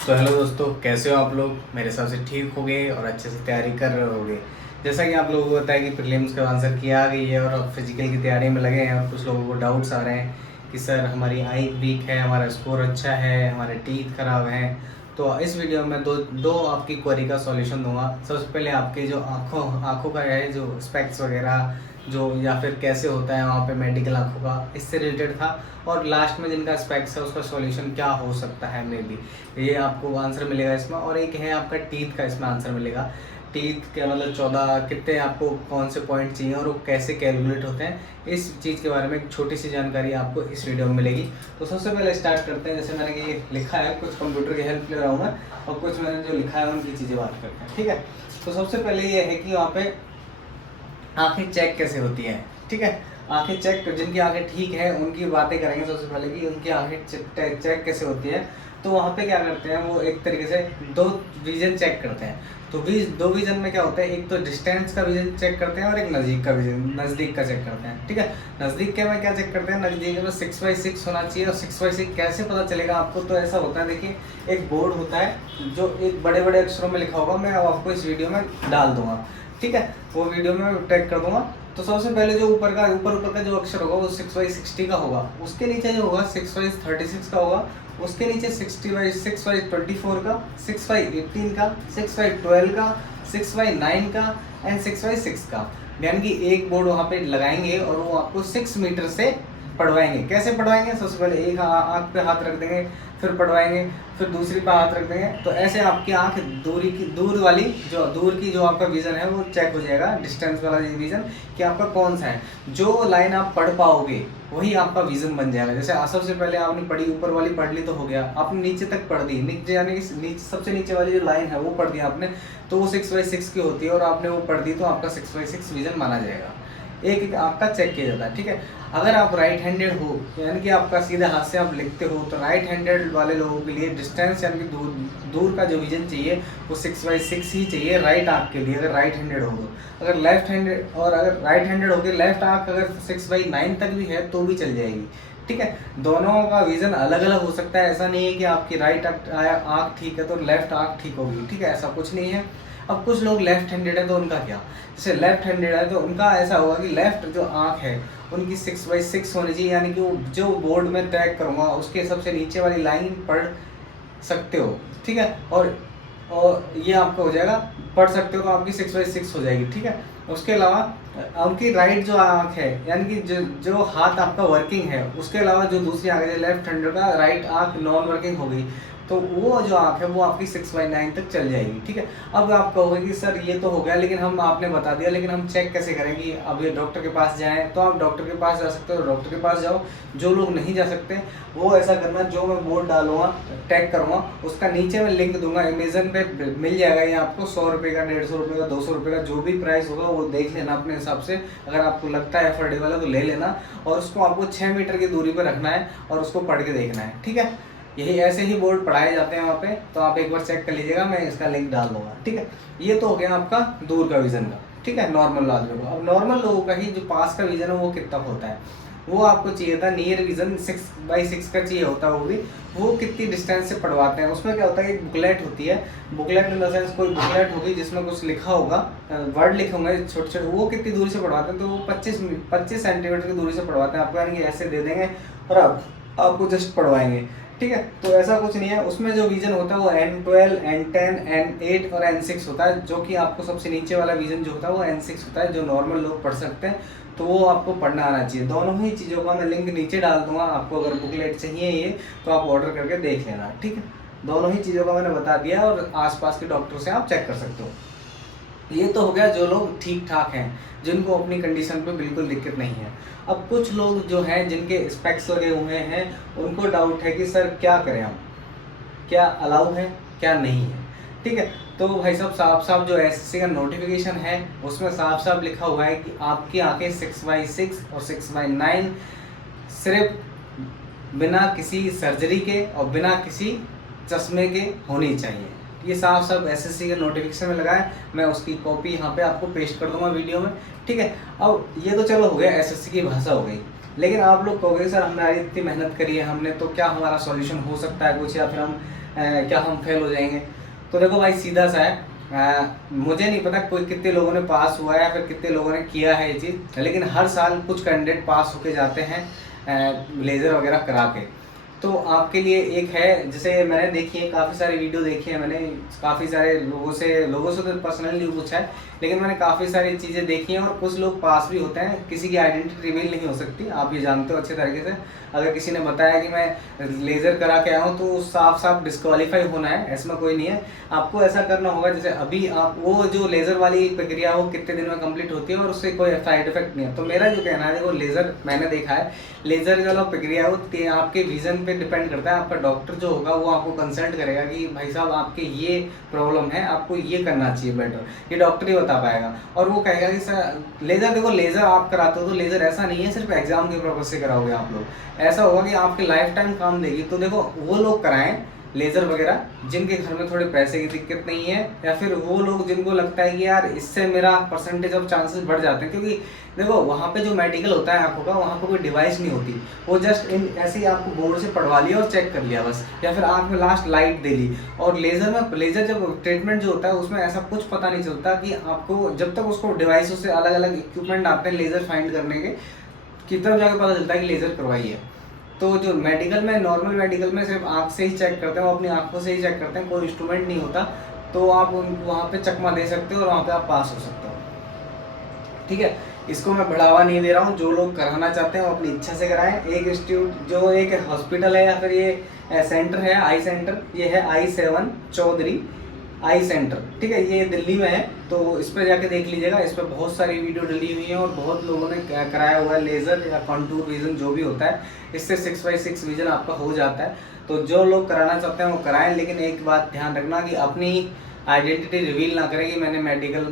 तो हेलो दोस्तों, कैसे हो आप लोग। मेरे हिसाब से ठीक हो गए और अच्छे से तैयारी कर रहे होगे। जैसा कि आप लोगों को पता है कि प्रीलिम्स का आंसर किया आ गई है और अब फिजिकल की तैयारी में लगे हैं। और कुछ लोगों को डाउट्स आ रहे हैं कि सर हमारी आई वीक है, हमारा स्कोर अच्छा है, हमारे टीथ खराब हैं। तो इस वीडियो में दो दो आपकी क्वेरी का सॉल्यूशन दूंगा। सबसे पहले आपके जो आँखों आँखों का है, जो स्पेक्स वगैरह जो या फिर कैसे होता है वहाँ पे मेडिकल आँखों का, इससे रिलेटेड था। और लास्ट में जिनका स्पेक्स है उसका सॉल्यूशन क्या हो सकता है, मे बी ये आपको आंसर मिलेगा इसमें। और एक है आपका टीथ का, इसमें आंसर मिलेगा। टीथ के मतलब 14 कितने आपको कौन से पॉइंट चाहिए और वो कैसे कैलकुलेट होते हैं, इस चीज़ के बारे में एक छोटी सी जानकारी आपको इस वीडियो में मिलेगी। तो सबसे पहले स्टार्ट करते हैं। जैसे मैंने ये लिखा है, कुछ कंप्यूटर की हेल्प ले रहा हूँ मैं, और कुछ मैंने जो लिखा है उनकी चीज़ें बात करते हैं, ठीक है। तो सबसे पहले ये है कि वहाँ पे आंखें चेक कैसे होती हैं, ठीक है। आंखें चेक, जिनकी आंखें ठीक है उनकी बातें करेंगे सबसे पहले कि उनकी आंखें चेक कैसे होती है। तो वहाँ पे क्या करते हैं, वो एक तरीके से दो विजन चेक करते हैं। तो दो विजन में क्या होता है, एक तो डिस्टेंस का विजन चेक करते हैं और एक नज़दीक का विजन, नज़दीक का चेक करते हैं, ठीक है। नज़दीक के में क्या चेक करते हैं, नज़दीक में 6x6 होना चाहिए। और 6x6 कैसे पता चलेगा आपको, तो ऐसा होता है, देखिए एक बोर्ड होता है जो एक बड़े बड़े अक्षरों में लिखा होगा, मैं अब आपको इस वीडियो में डाल दूंगा, ठीक है। वो वीडियो में टैग कर दूंगा। तो सबसे पहले जो ऊपर का जो अक्षर होगा वो 6x60 का होगा। उसके नीचे जो होगा 6x36 का होगा। उसके नीचे 6x24 का, 6x18 का, 6x12 का, 6x9 का एंड 6x6 का। यानी कि एक बोर्ड वहाँ पे लगाएंगे और वो आपको 6 मीटर से पढ़वाएंगे। कैसे पढ़वाएंगे, सबसे पहले एक आँख पे हाथ रख देंगे, फिर पढ़वाएंगे, फिर दूसरी पे हाथ रख देंगे। तो ऐसे आपकी आँख दूर की जो आपका विज़न है वो चेक हो जाएगा, डिस्टेंस वाला विज़न, कि आपका कौन सा है। जो लाइन आप पढ़ पाओगे वही आपका विज़न बन जाएगा। जैसे सबसे पहले आपने पढ़ी, ऊपर वाली पढ़ ली तो हो गया, आपने नीचे तक पढ़ दी, नीचे यानी नीचे सबसे नीचे वाली जो लाइन है वो पढ़ दी आपने, तो वो 6x6 की होती है और आपने वो पढ़ दी तो आपका 6x6 विज़न माना जाएगा। एक आपका चेक किया जाता है, ठीक है। अगर आप राइट हैंडेड हो, यानी कि आपका सीधे हाथ से आप लिखते हो, तो राइट हैंडेड वाले लोगों के लिए डिस्टेंस यानी कि दूर का जो विजन चाहिए वो 6x6 ही चाहिए राइट आँख के लिए, अगर राइट हैंडेड हो तो। अगर लेफ्ट हैंडेड, और अगर राइट हैंडेड होकर लेफ्ट आँख अगर 6/9 तक भी है तो भी चल जाएगी, ठीक है। दोनों का विजन अलग अलग हो सकता है। ऐसा नहीं है कि आपकी राइट आँख ठीक है तो लेफ्ट आँख ठीक होगी, ठीक है, ऐसा कुछ नहीं है। अब कुछ लोग लेफ्ट हैंडेड है तो उनका क्या, जैसे लेफ्ट हैंडेड है तो उनका ऐसा होगा कि लेफ्ट जो आँख है उनकी 6x6 होनी चाहिए। यानी कि वो जो बोर्ड में ट्रैक करूँगा उसके सबसे नीचे वाली लाइन पढ़ सकते हो, ठीक है। और ये आपका हो जाएगा, पढ़ सकते हो तो आपकी 6x6 हो जाएगी, ठीक है। उसके अलावा उनकी राइट जो आँख है, यानी कि जो हाथ आपका वर्किंग है, उसके अलावा जो दूसरी आँख है लेफ्ट हैंडर का, राइट आँख नॉन वर्किंग हो गई, तो वो जो आँख है वो आपकी 6/9 तक चल जाएगी, ठीक है। अब आप कहोगे कि सर ये तो हो गया, लेकिन हम आपने बता दिया, लेकिन हम चेक कैसे करेंगे। अब ये डॉक्टर के पास जाएं तो आप डॉक्टर के पास जा सकते हो, डॉक्टर के पास जाओ। जो लोग नहीं जा सकते वो ऐसा करना, जो मैं बोर्ड डालूंगा, टैग करूँगा, उसका नीचे मैं लिंक दूंगा, अमेजन पे मिल जाएगा ये आपको। 100 रुपये का, 150 रुपये का, 200 रुपये का, जो भी प्राइस होगा वो देख लेना अपने हिसाब से। अगर आपको लगता है अफोर्डेबल है तो ले लेना, और उसको आपको 6 मीटर की दूरी पर रखना है और उसको पढ़ के देखना है, ठीक है। यही ऐसे ही बोर्ड पढ़ाए जाते हैं वहाँ पे, तो आप एक बार चेक कर लीजिएगा, मैं इसका लिंक डाल दूंगा, ठीक है। ये तो हो गया आपका दूर का विजन का, ठीक है, नॉर्मल आदमी को। अब नॉर्मल लोगों का ही जो पास का विजन है वो कितना होता है, वो आपको चाहिए था नियर विजन 6x6 का चाहिए होता है। वो कितनी डिस्टेंस से पढ़वाते हैं, उसमें क्या होता है, एक बुकलेट होती है। बुकलेट इन द सेंस कोई बुकलेट होगी जिसमें कुछ लिखा होगा, वर्ड लिखे होंगे छोटे छोटे, वो कितनी दूरी से पढ़वाते हैं, तो वो 25 सेंटीमीटर की दूरी से पढ़वाते हैं आपको। यानी कि ऐसे दे देंगे और आपको जस्ट पढ़वाएंगे, ठीक है। तो ऐसा कुछ नहीं है, उसमें जो विजन होता है वो N12, N10, N8 और N6 होता है। जो कि आपको सबसे नीचे वाला विजन जो होता है वो N6 होता है, जो नॉर्मल लोग पढ़ सकते हैं, तो वो आपको पढ़ना आना चाहिए। दोनों ही चीज़ों का मैं लिंक नीचे डाल दूंगा आपको, अगर बुकलेट चाहिए ये तो आप ऑर्डर करके देख लेना, ठीक है। दोनों ही चीज़ों का मैंने बता दिया, और आसपास के डॉक्टर से आप चेक कर सकते हो। ये तो हो गया जो लोग ठीक ठाक हैं, जिनको अपनी कंडीशन पे बिल्कुल दिक्कत नहीं है। अब कुछ लोग जो हैं जिनके स्पेक्स लगे हुए हैं, उनको डाउट है कि सर क्या करें हम, क्या अलाउ है क्या नहीं है, ठीक है। तो भाई साहब, साफ साफ जो एसएससी का नोटिफिकेशन है उसमें साफ साफ लिखा हुआ है कि आपकी आंखें 6x6 और 6/9 सिर्फ बिना किसी सर्जरी के और बिना किसी चश्मे के होनी चाहिए। ये साफ साफ एसएससी के नोटिफिकेशन में लगा है, मैं उसकी कॉपी यहाँ पे आपको पेस्ट कर दूंगा वीडियो में, ठीक है। अब ये तो चलो हो गया, एसएससी की भाषा हो गई। लेकिन आप लोग कहोगे सर हमने इतनी मेहनत करी है हमने, तो क्या हमारा सॉल्यूशन हो सकता है कुछ, या फिर क्या हम फेल हो जाएंगे? तो देखो भाई सीधा सा है, मुझे नहीं पता कोई कितने लोगों ने पास हुआ है या फिर कितने लोगों ने किया है ये चीज़, लेकिन हर साल कुछ कैंडिडेट पास होके जाते हैं लेज़र वगैरह करा के। तो आपके लिए एक है, जैसे मैंने देखी है काफ़ी सारी वीडियो देखी है मैंने, काफ़ी सारे लोगों से तो पर्सनली नहीं पूछा है, लेकिन मैंने काफ़ी सारी चीज़ें देखी हैं और कुछ लोग पास भी होते हैं। किसी की आइडेंटिटी रिवील नहीं हो सकती, आप ये जानते हो अच्छे तरीके से। अगर किसी ने बताया कि मैं लेज़र करा के आया हूँ तो साफ साफ डिस्क्वालीफाई होना है, ऐसा कोई नहीं है। आपको ऐसा करना होगा, जैसे अभी आप वो जो लेज़र वाली प्रक्रिया वो कितने दिन में कंप्लीट होती है और उससे कोई साइड इफेक्ट नहीं है। तो मेरा जो कहना है, देखो लेज़र मैंने देखा है, लेज़र वाला प्रक्रिया है वो आपके विजन पे डिपेंड करता है। आपका डॉक्टर जो होगा वो आपको कंसल्ट करेगा कि भाई साहब आपके ये प्रॉब्लम है, आपको ये करना चाहिए बेटर, ये डॉक्टर ही बता पाएगा। और वो कहेगा कि सर लेज़र, देखो लेज़र आप कराते हो तो लेज़र ऐसा नहीं है सिर्फ एग्जाम के पर्पज से कराओगे आप लोग, ऐसा होगा कि आपके लाइफ टाइम काम देगी। तो देखो वो लोग कराएं लेज़र वगैरह जिनके घर में थोड़े पैसे की दिक्कत नहीं है, या फिर वो लोग जिनको लगता है कि यार इससे मेरा परसेंटेज ऑफ चांसेस बढ़ जाते हैं। क्योंकि देखो वहाँ पे जो मेडिकल होता है आंखों का, वहाँ पे कोई डिवाइस नहीं होती, वो जस्ट ऐसे ही आपको बोर्ड से पढ़वा लिया और चेक कर लिया बस, या फिर आंख में लास्ट लाइट दे ली। और लेज़र जब ट्रीटमेंट जो होता है उसमें ऐसा कुछ पता नहीं चलता कि आपको, जब तक उसको डिवाइसों से अलग अलग इक्विपमेंट आते हैं लेज़र फाइंड करने के, कि तब जाके पता चलता है कि लेज़र करवाई है। तो जो मेडिकल में, नॉर्मल मेडिकल में सिर्फ आँख से ही चेक करते हैं, वो अपनी आँखों से ही चेक करते हैं, कोई इंस्ट्रूमेंट नहीं होता। तो आप वहाँ पे चकमा दे सकते हो और वहाँ पे आप पास हो सकते हो, ठीक है। इसको मैं बढ़ावा नहीं दे रहा हूँ, जो लोग कराना चाहते हैं वो अपनी इच्छा से कराएं। एक इंस्टीट्यूट जो एक हॉस्पिटल है या फिर ये सेंटर है आई सेंटर, ये है I7 चौधरी आई सेंटर, ठीक है, ये दिल्ली में है। तो इस पर जाके देख लीजिएगा, इस पर बहुत सारी वीडियो डली हुई है और बहुत लोगों ने कराया हुआ है लेज़र या कॉन्टूर विजन जो भी होता है, इससे 6x6 विजन आपका हो जाता है। तो जो लोग कराना चाहते हैं वो कराएं, लेकिन एक बात ध्यान रखना कि अपनी आइडेंटिटी रिवील ना करें कि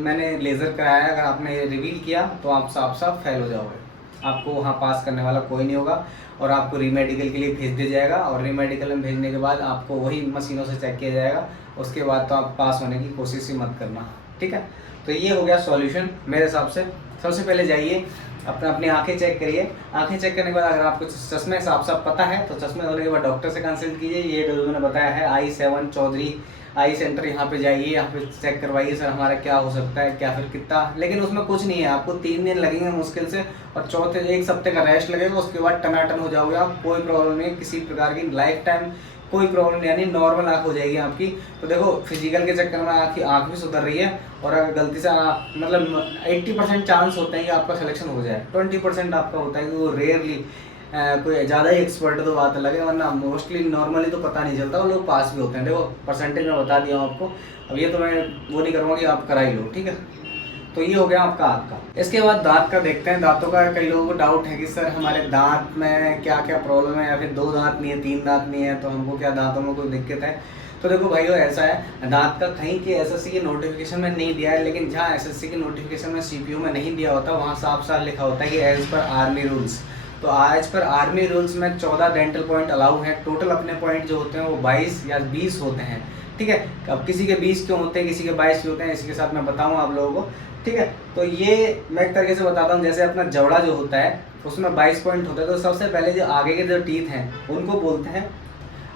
मैंने लेज़र कराया। अगर आपने रिवील किया तो आप साफ साफ फेल हो जाओगे, आपको वहाँ पास करने वाला कोई नहीं होगा और आपको रीमेडिकल के लिए भेज दिया जाएगा। और रीमेडिकल में भेजने के बाद आपको वही मशीनों से चेक किया जाएगा, उसके बाद तो आप पास होने की कोशिश ही मत करना, ठीक है। तो ये हो गया सॉल्यूशन मेरे हिसाब से। सबसे पहले जाइए अपनी आंखें चेक करिए, आंखें चेक करने के बाद अगर आपको चश्मे साफ साफ पता है तो चश्मे होने के बाद डॉक्टर से कंसल्ट कीजिए। ये जो मैंने बताया है I7 चौधरी आई सेंटर, यहाँ पे जाइए, यहाँ पे चेक करवाइए सर हमारा क्या हो सकता है, क्या फिर कितना। लेकिन उसमें कुछ नहीं है, आपको 3 दिन लगेंगे मुश्किल से और चौथे 1 हफ्ते का रेस्ट लगेगा, उसके बाद टनाटन हो जाओगे आप। कोई प्रॉब्लम नहीं है किसी प्रकार की, लाइफ टाइम कोई प्रॉब्लम नहीं, यानी नॉर्मल आँख हो जाएगी आपकी। तो देखो फिजिकल के चक्कर में आपकी आँख भी सुधर रही है, और अगर गलती से मतलब 80% चांस होते हैं कि आपका सिलेक्शन हो जाए, 20% आपका होता है कि वो रेयरली कोई ज़्यादा ही एक्सपर्ट तो बात अलग है, वरना मोस्टली नॉर्मली तो पता नहीं चलता, वो लोग पास भी होते हैं। देखो परसेंटेज मैं बता दिया हूँ आपको, अब ये तो मैं वो नहीं करूँगा कि आप करा ही लो, ठीक है। तो ये हो गया आपका आँख का। इसके बाद दांत का देखते हैं। दांतों का कई लोगों को डाउट है कि सर हमारे दांत में क्या क्या प्रॉब्लम है, या फिर 2 दांत नहीं है, 3 दांत नहीं है, तो हमको क्या दांतों में कोई दिक्कत है। तो देखो भाइयों ऐसा है, दांत का कहीं के एसएससी के नोटिफिकेशन में नहीं दिया है, लेकिन जहाँ एसएससी के नोटिफिकेशन में सीपीयू में नहीं दिया होता वहाँ साफ साफ लिखा होता है कि एज पर आर्मी रूल्स। तो आज पर आर्मी रूल्स में 14 डेंटल पॉइंट अलाउ है। टोटल अपने पॉइंट जो होते हैं वो 22 या 20 होते हैं, ठीक है। अब किसी के 20 क्यों होते हैं, किसी के 22 क्यों होते हैं, इसी के साथ मैं बताऊंगा आप लोगों को, ठीक है। तो ये मैं एक तरीके से बताता हूँ, जैसे अपना जबड़ा जो होता है उसमें 22 पॉइंट होता है। तो सबसे पहले जो आगे के जो टीथ हैं उनको बोलते हैं।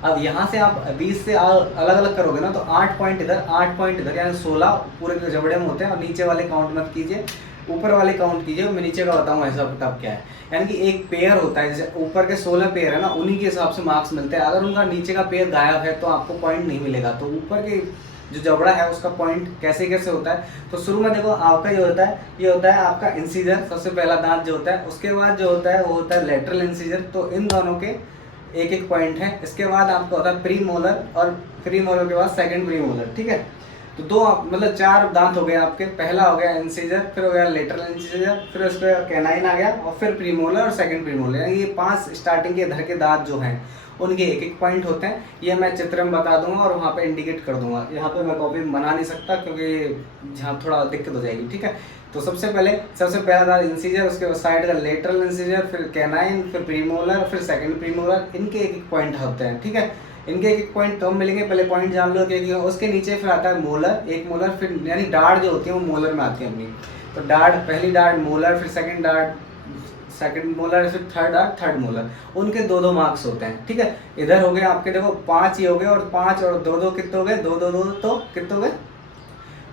अब यहाँ से आप 20 से अलग अलग करोगे ना, तो 8 पॉइंट इधर 8 पॉइंट इधर, यानी 16 पूरे के जबड़े में होते हैं। और नीचे वाले काउंट मत कीजिए, ऊपर वाले काउंट कीजिए। मैं नीचे का बताऊंगा हिसाब किताब क्या है। यानी कि एक पेयर होता है, जैसे ऊपर के 16 पेयर है ना, उन्हीं के हिसाब से मार्क्स मिलते हैं। अगर उनका नीचे का पेयर गायब है तो आपको पॉइंट नहीं मिलेगा। तो ऊपर के जो जबड़ा है उसका पॉइंट कैसे कैसे होता है, तो शुरू में देखो आपका ये होता है, ये होता है आपका इंसीजर, सबसे पहला दांत जो होता है। उसके बाद जो होता है वो होता है लेटरल इंसीजर। तो इन दोनों के एक एक पॉइंट है। इसके बाद आपका होता है प्री मोलर, और प्री मोलर के बाद सेकंड प्री मोलर, ठीक है। तो दो मतलब 4 दांत हो गए आपके। पहला हो गया इंसीजर, फिर हो गया लेटरल इंसीजर, फिर उस पर कैनाइन आ गया, और फिर प्री मोलर और सेकंड प्री मोलर। यानी ये 5 स्टार्टिंग के इधर के दांत जो हैं उनके एक एक पॉइंट होते हैं। ये मैं चित्र में बता दूंगा और वहाँ पे इंडिकेट कर दूंगा। यहाँ पे मैं कॉपी बना नहीं सकता क्योंकि यहाँ थोड़ा दिक्कत हो जाएगी, ठीक है। तो सबसे पहला दांत इंसीजर, उसके बाद साइड का लेटरल इंसीजर, फिर कैनाइन, फिर प्रीमोलर, फिर सेकंड प्रीमोलर। इनके एक एक पॉइंट होते हैं, ठीक है। इनके एक एक पॉइंट कम मिलेंगे, पहले पॉइंट जान लो कि उसके नीचे फिर आता है मोलर, एक मोलर, फिर यानी डार्ट जो होती है वो मोलर में आती है अपनी। तो डार्ट, पहली डार्ट मोलर, फिर सेकंड डार्ट सेकंड मोलर, फिर थर्ड और थर्ड मोलर, उनके 2-2 मार्क्स होते हैं। ठीक है, इधर हो गए आपके देखो 5 ही हो गए, और 5 और 2-2 कितने हो गए, 2-2-2 तो कितने हो गए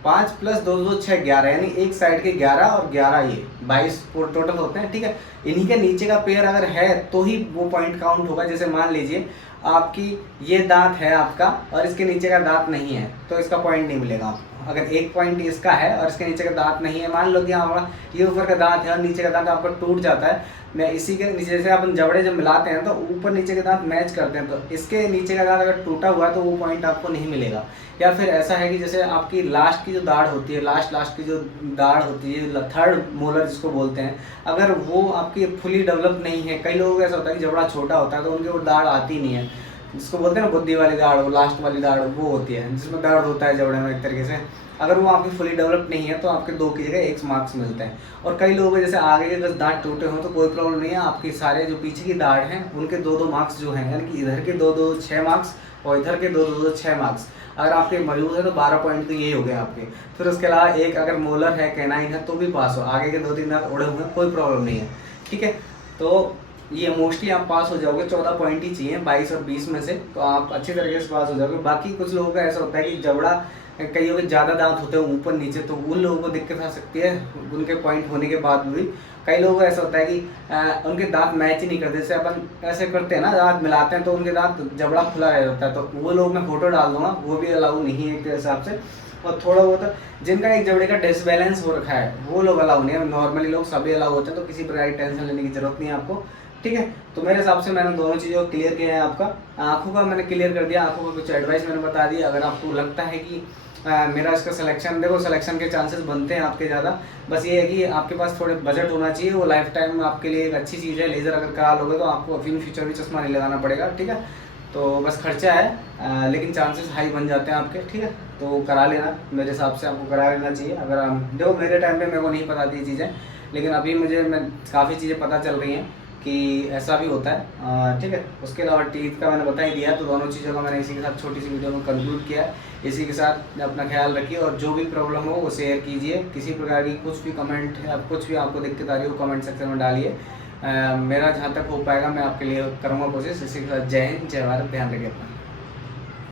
5 + 2-2 6 11, यानी एक साइड के 11 और 11 ये 22 टोटल होते हैं। ठीक है, इन्हीं के नीचे का पेयर अगर है तो ही वो पॉइंट काउंट होगा। जैसे मान लीजिए आपकी ये दांत है आपका और इसके नीचे का दांत नहीं है तो इसका पॉइंट नहीं मिलेगा आपको। अगर एक पॉइंट इसका है और इसके नीचे का दांत नहीं है, मान लो कि हमारा ये ऊपर का दांत है और नीचे का दांत आपका टूट जाता है, मैं इसी के नीचे जैसे अपन जबड़े जब मिलाते हैं तो ऊपर नीचे के दांत मैच करते हैं, तो इसके नीचे का दांत अगर टूटा हुआ है तो वो पॉइंट आपको नहीं मिलेगा। या फिर ऐसा है कि जैसे आपकी लास्ट की जो दाढ़ होती है, लास्ट की जो दाढ़ होती है, थर्ड मोलर जिसको बोलते हैं, अगर वो आपकी फुली डेवलप नहीं है, कई लोगों को ऐसा होता है कि जबड़ा छोटा होता है तो उनके वो दाढ़ आती नहीं है, जिसको बोलते हैं ना बुद्धि वाली दाढ़, वो लास्ट वाली दाढ़ वो होती है जिसमें दर्द होता है जबड़े में एक तरीके से। अगर वो आपकी फुली डेवलप नहीं है तो आपके 2 की जगह 1 मार्क्स मिलते हैं। और कई लोगों के जैसे आगे के अगर दांत टूटे हों तो कोई प्रॉब्लम नहीं है, आपके सारे जो पीछे की दाढ़ हैं उनके 2-2 मार्क्स जो हैं, यानी कि इधर के 2-2 6 मार्क्स और इधर के 2-2 6 मार्क्स अगर आपके मौजूद है तो 12 पॉइंट तो ये हो गए आपके। फिर उसके अलावा एक अगर मोलर है, कैनाइन है तो भी पास हो, आगे के 2-3 दांत उड़े हुए हैं कोई प्रॉब्लम नहीं है। ठीक है, तो ये मोस्टली आप पास हो जाओगे, 14 पॉइंट ही चाहिए 22 और 20 में से, तो आप अच्छी तरीके से पास हो जाओगे। बाकी कुछ लोगों का ऐसा होता है कि जबड़ा कईयों के ज़्यादा दांत होते हैं ऊपर नीचे, तो उन लोगों को दिक्कत आ सकती है उनके पॉइंट होने के बाद भी। कई लोगों को ऐसा होता है कि उनके दांत मैच ही नहीं करते, जैसे अपन ऐसे करते हैं ना दांत मिलाते हैं तो उनके दांत जबड़ा खुला रह जाता है, तो वो लोग मैं फोटो डाल दूंगा, वो भी अलाउ नहीं है एक हिसाब से। और थोड़ा बहुत जिनका एक जबड़े का डिसबैलेंस हो रखा है वो लोग अलाउ नहीं है, नॉर्मली लोग सभी अलाउ होते हैं, तो किसी प्रकार की टेंशन लेने की जरूरत नहीं है आपको। ठीक है, तो मेरे हिसाब से मैंने दोनों चीज़ों को क्लियर किया है। आपका आंखों का मैंने क्लियर कर दिया, आंखों का कुछ एडवाइस मैंने बता दिया। अगर आपको लगता है कि मेरा इसका सिलेक्शन, देखो सिलेक्शन के चांसेस बनते हैं आपके ज़्यादा, बस ये है कि आपके पास थोड़े बजट होना चाहिए, वो लाइफ टाइम आपके लिए एक अच्छी चीज़ है। लेज़र अगर करा लोगे तो आपको इन फ्यूचर भी चश्मा नहीं लगाना पड़ेगा। ठीक है, तो बस खर्चा है लेकिन चांसेस हाई बन जाते हैं आपके। ठीक है, तो करा लेना, मेरे हिसाब से आपको करा लेना चाहिए। अगर हम देखो मेरे टाइम पे मेरे को नहीं पता थी चीज़ें, लेकिन अभी मुझे काफ़ी चीज़ें पता चल रही हैं कि ऐसा भी होता है। ठीक है, उसके अलावा टीथ का मैंने बता ही दिया, तो दोनों चीज़ों का मैंने इसी के साथ छोटी सी वीडियो में कंक्लूड किया है। इसी के साथ अपना ख्याल रखिए और जो भी प्रॉब्लम हो वो शेयर कीजिए। किसी प्रकार की कुछ भी कमेंट है, कुछ भी आपको दिक्कत आ रही हो कमेंट सेक्शन में डालिए। मेरा जहाँ तक हो पाएगा मैं आपके लिए करूँगा कोशिश। इसी के साथ जय हिंद, जय भारत, ध्यान रखिए अपना।